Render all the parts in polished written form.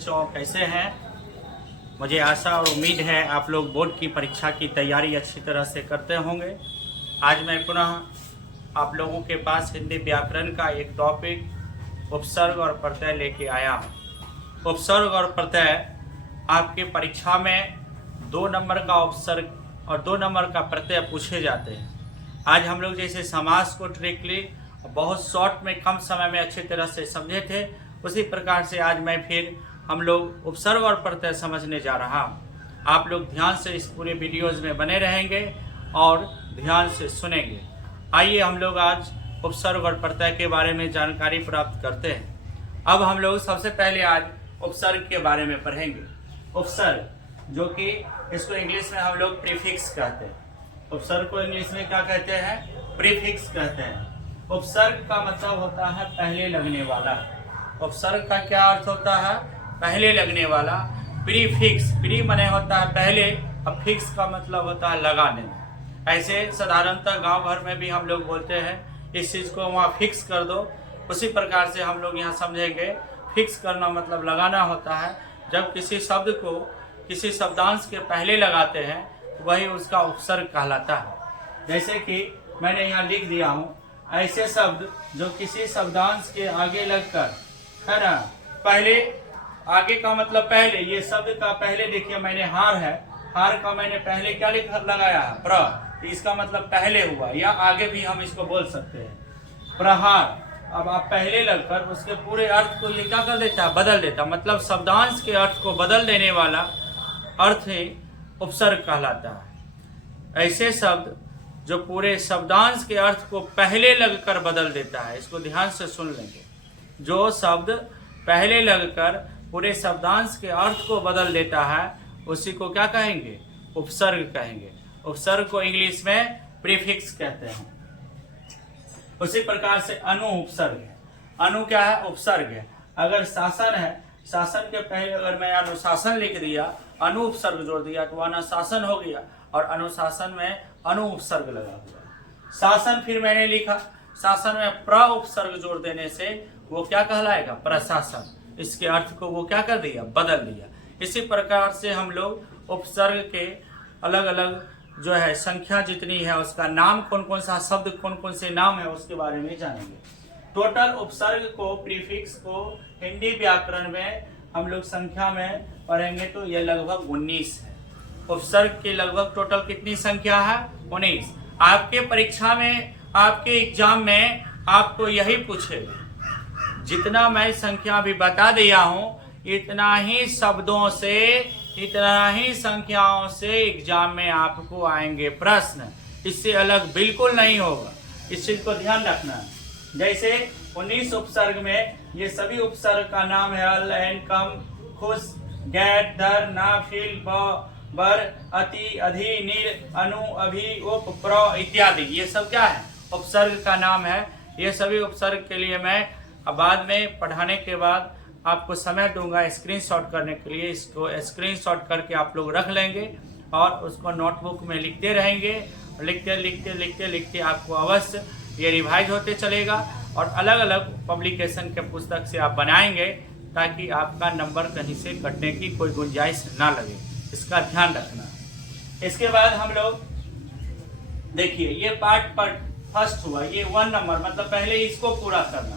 बच्चों, कैसे हैं? मुझे आशा और उम्मीद है आप लोग बोर्ड की परीक्षा की तैयारी अच्छी तरह से करते होंगे। आज मैं पुनः आप लोगों के पास हिंदी व्याकरण का एक टॉपिक उपसर्ग और प्रत्यय लेके आया हूँ। उपसर्ग और प्रत्यय आपके परीक्षा में 2 नंबर का उपसर्ग और 2 नंबर का प्रत्यय पूछे जाते हैं। आज हम लोग जैसे समास को ट्रिकली बहुत शॉर्ट में कम समय में अच्छी तरह से समझे थे, उसी प्रकार से आज मैं फिर हम लोग उपसर्ग और प्रत्यय समझने जा रहा हूँ। आप लोग ध्यान से इस पूरे वीडियोज़ में बने रहेंगे और ध्यान से सुनेंगे। आइए हम लोग आज उपसर्ग और प्रत्यय के बारे में जानकारी प्राप्त करते हैं। अब हम लोग सबसे पहले आज उपसर्ग के बारे में पढ़ेंगे। उपसर्ग, जो कि इसको इंग्लिश में हम लोग प्रीफिक्स कहते हैं। उपसर्ग को इंग्लिश में क्या कहते हैं? प्रीफिक्स कहते हैं। उपसर्ग का मतलब होता है पहले लगने वाला। उपसर्ग का क्या अर्थ होता है? पहले लगने वाला। प्रीफिक्स, प्री माने होता है पहले, अब फिक्स का मतलब होता है लगाने। ऐसे साधारणतः गांव भर में भी हम लोग बोलते हैं इस चीज़ को वहाँ फिक्स कर दो, उसी प्रकार से हम लोग यहाँ समझेंगे। फिक्स करना मतलब लगाना होता है। जब किसी शब्द को किसी शब्दांश के पहले लगाते हैं वही उसका उपसर्ग कहलाता है। जैसे कि मैंने यहाँ लिख दिया हूँ, ऐसे शब्द जो किसी शब्दांश के आगे लगकर, है ना, पहले, आगे का मतलब पहले, ये शब्द का पहले देखिए मैंने हार है, हार का मैंने पहले क्या लगाया है? प्र, तो इसका मतलब पहले हुआ, या आगे भी हम इसको बोल सकते हैं प्रहार। अब आप पहले लगकर उसके पूरे अर्थ को ये क्या कर देता है? बदल देता, मतलब शब्दांश के अर्थ को बदल देने वाला अर्थ ही उपसर्ग कहलाता है। ऐसे शब्द जो पूरे शब्दांश के अर्थ को पहले लगकर बदल देता है, इसको ध्यान से सुन लेंगे। जो शब्द पहले लगकर पूरे शब्दांश के अर्थ को बदल देता है उसी को क्या कहेंगे? उपसर्ग कहेंगे। उपसर्ग को इंग्लिश में प्रीफिक्स कहते हैं। उसी प्रकार से अनु उपसर्ग है। अनु क्या है? उपसर्ग है। अगर शासन है, शासन के पहले अगर मैं अनुशासन लिख दिया, अनु उपसर्ग जोड़ दिया तो अनुशासन हो गया, और अनुशासन में अनु उपसर्ग लगा हुआ। शासन फिर मैंने लिखा, शासन में प्र उपसर्ग जोड़ देने से वो क्या कहलाएगा? प्रशासन। इसके अर्थ को वो क्या कर दिया? बदल दिया। इसी प्रकार से हम लोग उपसर्ग के अलग अलग जो है संख्या जितनी है उसका नाम, कौन कौन सा शब्द, कौन कौन से नाम है उसके बारे में जानेंगे। टोटल उपसर्ग को, प्रीफिक्स को हिंदी व्याकरण में हम लोग संख्या में पढ़ेंगे तो ये लगभग 19 है। उपसर्ग की लगभग टोटल कितनी संख्या है? 19। आपके परीक्षा में, आपके एग्जाम में आपको यही पूछेगा। जितना मैं संख्या अभी बता दिया हूँ, इतना ही शब्दों से, इतना ही संख्याओं से एग्जाम में आपको आएंगे प्रश्न। इससे अलग बिल्कुल नहीं होगा, इस चीज को ध्यान रखना। जैसे 19 उपसर्ग में ये सभी उपसर्ग का नाम है अल, एन, कम, खुश, गैर, दर, ना, फिल, बर, अति, अधि, निर, अनु, अभि, उप, प्र इत्यादि। ये सब क्या है? उपसर्ग का नाम है। ये सभी उपसर्ग के लिए मैं बाद में पढ़ाने के बाद आपको समय दूंगा स्क्रीनशॉट करने के लिए। इसको स्क्रीनशॉट करके आप लोग रख लेंगे और उसको नोटबुक में लिखते रहेंगे। लिखते लिखते लिखते लिखते आपको अवश्य ये रिवाइज होते चलेगा, और अलग अलग पब्लिकेशन के पुस्तक से आप बनाएंगे ताकि आपका नंबर कहीं से कटने की कोई गुंजाइश ना लगे। इसका ध्यान रखना। इसके बाद हम लोग देखिए, ये पार्ट फर्स्ट हुआ, ये 1 नंबर, मतलब पहले इसको पूरा करना।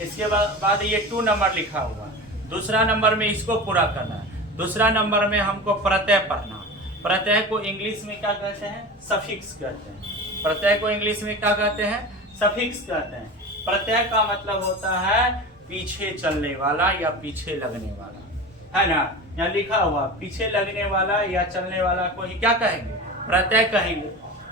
इसके बाद ये 2 नंबर लिखा हुआ, दूसरा नंबर में इसको पूरा करना है। दूसरा नंबर में हमको प्रत्यय पढ़ना। प्रत्यय को इंग्लिश में क्या कहते हैं? सफिक्स कहते हैं। प्रत्यय को इंग्लिश में क्या कहते हैं? सफिक्स कहते हैं। प्रत्यय का मतलब होता है पीछे चलने वाला या पीछे लगने वाला, है ना। यहाँ लिखा हुआ पीछे लगने वाला या चलने वाला को ही क्या कहेंगे? प्रत्यय कहेंगे।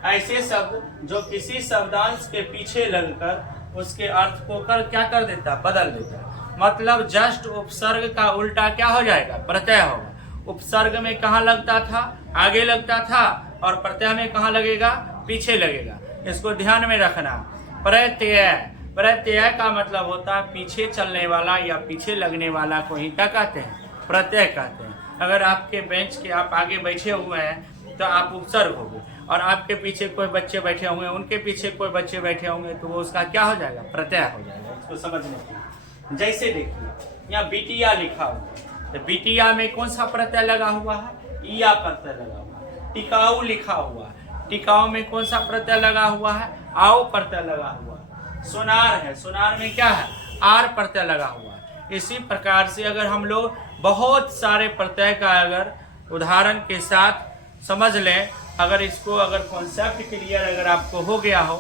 ऐसे शब्द जो किसी शब्दांश के पीछे लगकर उसके अर्थ को क्या कर देता? बदल देता। मतलब जस्ट उपसर्ग का उल्टा क्या हो जाएगा? प्रत्यय होगा। उपसर्ग में कहाँ लगता था? आगे लगता था, और प्रत्यय में कहाँ लगेगा? पीछे लगेगा। इसको ध्यान में रखना। प्रत्यय, प्रत्यय का मतलब होता है पीछे चलने वाला या पीछे लगने वाला को ही क्या कहते हैं? प्रत्यय कहते हैं। अगर आपके बेंच के आप आगे बैठे हुए हैं तो आप उपसर्ग होंगे, और आपके पीछे कोई बच्चे बैठे होंगे, उनके पीछे कोई बच्चे बैठे होंगे, तो वो उसका क्या हो जाएगा? प्रत्यय हो जाएगा। इसको समझने के लिए जैसे देखिए यहाँ बिटिया लिखा हुआ, तो बिटिया में कौन सा प्रत्यय लगा हुआ है? इया प्रत्यय लगा हुआ है। टिकाऊ लिखा हुआ है, टिकाऊ में कौन सा प्रत्यय लगा हुआ है? आओ प्रत्यय लगा हुआ है। सोनार है, सोनार में क्या है? आर प्रत्यय लगा हुआ है। इसी प्रकार से अगर हम लोग बहुत सारे प्रत्यय का अगर उदाहरण के साथ समझ लें, अगर इसको अगर कॉन्सेप्ट क्लियर अगर आपको हो गया हो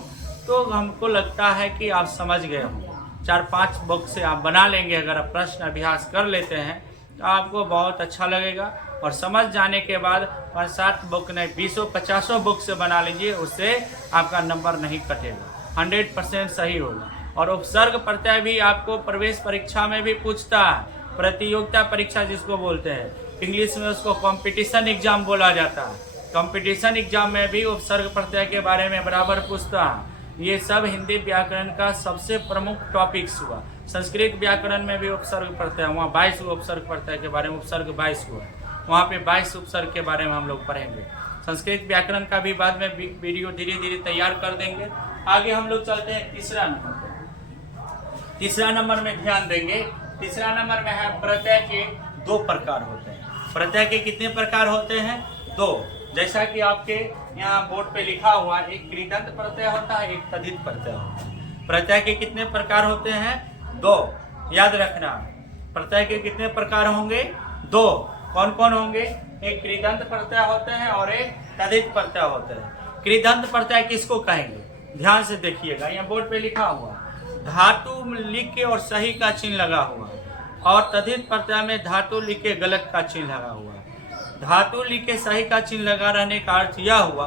तो हमको लगता है कि आप समझ गए हो। 4-5 बुक से आप बना लेंगे, अगर आप प्रश्न अभ्यास कर लेते हैं तो आपको बहुत अच्छा लगेगा। और समझ जाने के बाद 5-7 बुक नहीं 20-50 बुक से बना लीजिए, उससे आपका नंबर नहीं कटेगा, 100% सही होगा। और उपसर्ग प्रत्यय भी आपको प्रवेश परीक्षा में भी पूछता है, प्रतियोगिता परीक्षा जिसको बोलते हैं, इंग्लिश में उसको कंपटीशन एग्जाम बोला जाता है। कंपटीशन एग्जाम में भी उपसर्ग प्रत्यय के बारे में बराबर पूछता है। ये सब हिंदी व्याकरण का सबसे प्रमुख टॉपिक्स हुआ। संस्कृत व्याकरण में भी उपसर्ग प्रत्यय, वहाँ 22 उपसर्ग प्रत्यय के बारे में उपसर्ग 22 हुआ, वहाँ पे 22 उपसर्ग के बारे में हम लोग पढ़ेंगे। संस्कृत व्याकरण का भी बाद में वीडियो धीरे धीरे तैयार कर देंगे। आगे हम लोग चलते हैं तीसरा नंबर। तीसरा नंबर में ध्यान देंगे, तीसरा नंबर में है प्रत्यय के 2 प्रकार होते हैं। प्रत्यय के कितने प्रकार होते हैं? 2। जैसा कि आपके यहाँ बोर्ड पे लिखा हुआ, एक कृदंत प्रत्यय होता है, एक तद्धित प्रत्यय होता है। प्रत्यय के कितने प्रकार होते हैं? 2। याद रखना, प्रत्यय के कितने प्रकार होंगे? 2। कौन कौन होंगे? एक कृदंत प्रत्यय होते हैं और एक तद्धित प्रत्यय होते हैं। कृदंत प्रत्यय किसको कहेंगे? ध्यान से देखिएगा, यहाँ बोर्ड पे लिखा हुआ धातु लिख के और सही का चिन्ह लगा हुआ, और तद्धित प्रत्यय में धातु लिख के गलत का चिन्ह लगा हुआ। धातु लिख के सही का चिन्ह लगा रहने का अर्थ यह हुआ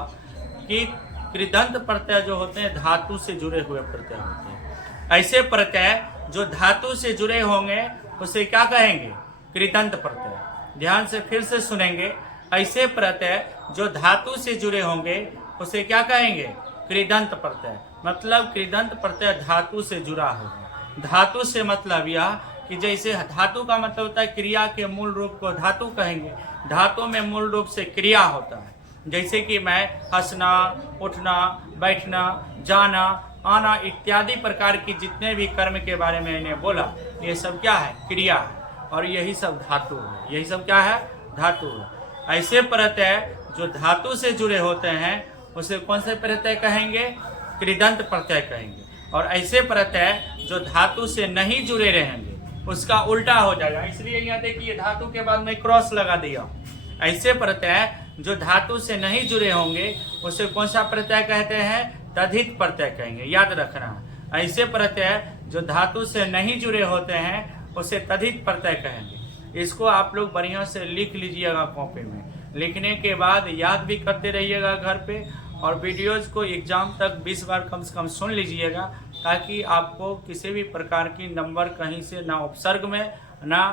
कि कृदंत प्रत्यय जो होते हैं धातु से जुड़े हुए प्रत्यय होते हैं। ऐसे प्रत्यय जो धातु से जुड़े होंगे उसे क्या कहेंगे? कृदंत प्रत्यय। ध्यान से फिर से सुनेंगे, ऐसे प्रत्यय जो धातु से जुड़े होंगे उसे क्या कहेंगे? कृदंत प्रत्यय। मतलब कृदंत प्रत्यय धातु से जुड़ा होगा। धातु से मतलब यह कि जैसे धातु का मतलब होता है क्रिया के मूल रूप को धातु कहेंगे। धातु में मूल रूप से क्रिया होता है, जैसे कि मैं हंसना, उठना, बैठना, जाना, आना इत्यादि प्रकार की जितने भी कर्म के बारे में मैंने बोला, ये सब क्या है? क्रिया है, और यही सब धातु है। यही सब क्या है? धातु है। ऐसे प्रत्यय जो धातु से जुड़े होते हैं उसे कौन से प्रत्यय कहेंगे? कृदंत प्रत्यय कहेंगे। और ऐसे प्रत्यय जो धातु से नहीं जुड़े रहेंगे उसका उल्टा हो जाएगा, इसलिए यहाँ देखिए धातु के बाद में क्रॉस लगा दिया। ऐसे प्रत्यय जो धातु से नहीं जुड़े होंगे उसे कौन सा प्रत्यय कहते हैं? तद्धित प्रत्यय कहेंगे। याद रखना, ऐसे प्रत्यय जो धातु से नहीं जुड़े होते हैं उसे तद्धित प्रत्यय कहेंगे। इसको आप लोग बढ़िया से लिख लीजिएगा कॉपी में। लिखने के बाद याद भी करते रहिएगा घर पे, और वीडियोज को एग्जाम तक 20 बार कम से कम सुन लीजिएगा, ताकि आपको किसी भी प्रकार की नंबर कहीं से ना उपसर्ग में ना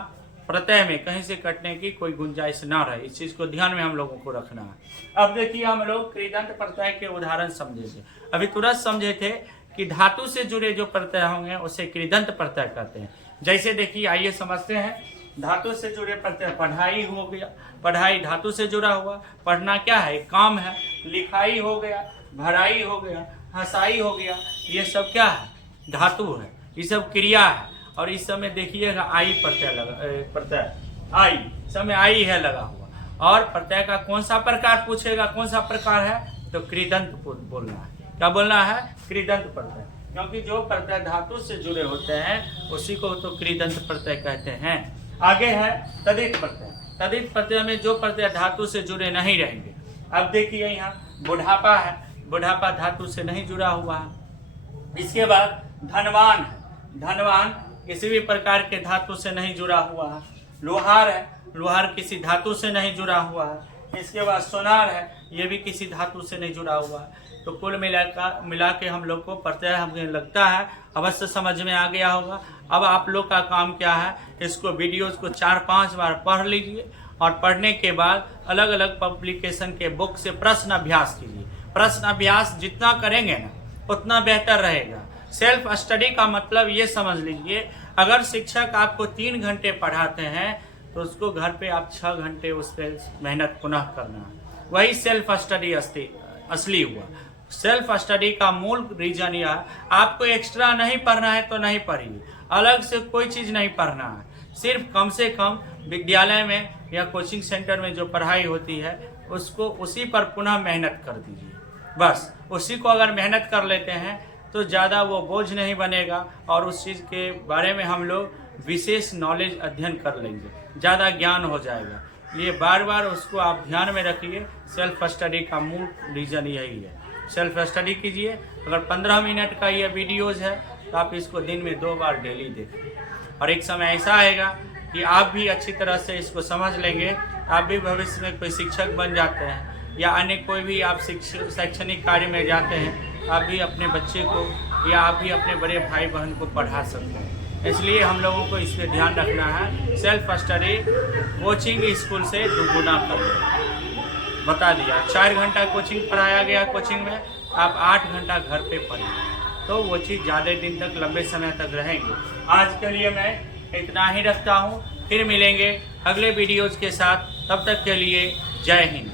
प्रत्यय में कहीं से कटने की कोई गुंजाइश ना रहे। इस चीज़ को ध्यान में हम लोगों को रखना है। अब देखिए हम लोग कृदंत प्रत्यय के उदाहरण समझे थे। अभी तुरंत समझे थे कि धातु से जुड़े जो प्रत्यय होंगे उसे कृदंत प्रत्यय कहते हैं। जैसे देखिए, आइए समझते हैं। धातु से जुड़े प्रत्यय, पढ़ाई हो गया, पढ़ाई धातु से जुड़ा हुआ। पढ़ना क्या है? काम है। लिखाई हो गया, भराई हो गया, हंसाई हो गया, ये सब क्या है? धातु है, ये सब क्रिया है। और इस समय देखिएगा आई प्रत्यय लगा, प्रत्यय आई समय आई है लगा हुआ। और प्रत्यय का कौन सा प्रकार पूछेगा? कौन सा प्रकार है? तो कृदंत बोलना है। क्या बोलना है? कृदंत प्रत्यय। क्योंकि जो प्रत्यय धातु से जुड़े होते हैं उसी को तो कृदंत प्रत्यय कहते हैं। आगे है तद्धित प्रत्यय। तद्धित प्रत्यय में जो प्रत्यय धातु से जुड़े नहीं रहेंगे। अब देखिए यहाँ बुढ़ापा है, बुढ़ापा धातु से नहीं जुड़ा हुआ है। इसके बाद धनवान है, धनवान किसी भी प्रकार के धातु से नहीं जुड़ा हुआ है। लोहार है, लोहार किसी धातु से नहीं जुड़ा हुआ है। इसके बाद सोनार है, ये भी किसी धातु से नहीं जुड़ा हुआ है। तो कुल मिला के हम लोग को प्रत्यय हमें लगता है अवश्य समझ में आ गया होगा। अब आप लोग का काम क्या है? इसको वीडियोस को 4-5 बार पढ़ लीजिए, और पढ़ने के बाद अलग अलग पब्लिकेशन के बुक से प्रश्न अभ्यास कीजिए। प्रश्न अभ्यास जितना करेंगे ना उतना बेहतर रहेगा। सेल्फ स्टडी का मतलब ये समझ लीजिए, अगर शिक्षक आपको 3 घंटे पढ़ाते हैं तो उसको घर पे आप 6 घंटे उस पर मेहनत पुनः करना है। वही सेल्फ स्टडी असली हुआ। सेल्फ स्टडी का मूल रीजन यह है, आपको एक्स्ट्रा नहीं पढ़ना है तो नहीं पढ़िए, अलग से कोई चीज़ नहीं पढ़ना है। सिर्फ कम से कम विद्यालय में या कोचिंग सेंटर में जो पढ़ाई होती है उसको उसी पर पुनः मेहनत कर दीजिए। बस उसी को अगर मेहनत कर लेते हैं तो ज़्यादा वो बोझ नहीं बनेगा और उस चीज़ के बारे में हम लोग विशेष नॉलेज अध्ययन कर लेंगे, ज़्यादा ज्ञान हो जाएगा। ये बार बार उसको आप ध्यान में रखिए। सेल्फ स्टडी का मूल रीज़न यही है। सेल्फ स्टडी कीजिए। अगर 15 मिनट का ये वीडियोज़ है तो आप इसको दिन में 2 बार डेली देखें और एक समय ऐसा आएगा कि आप भी अच्छी तरह से इसको समझ लेंगे। आप भी भविष्य में कोई शिक्षक बन जाते हैं या अन्य कोई भी आप शैक्षणिक कार्य में जाते हैं, आप भी अपने बच्चे को या आप भी अपने बड़े भाई बहन को पढ़ा सकते हैं। इसलिए हम लोगों को इस पर ध्यान रखना है। सेल्फ स्टडी कोचिंग स्कूल से दुगुना कर लो। बता दिया 4 घंटा कोचिंग पढ़ाया गया, कोचिंग में आप 8 घंटा घर पे पढ़िए तो वो चीज़ ज़्यादा दिन तक लंबे समय तक रहेंगे। आज के लिए मैं इतना ही रखता हूँ। फिर मिलेंगे अगले वीडियोज़ के साथ। तब तक के लिए जय हिंद।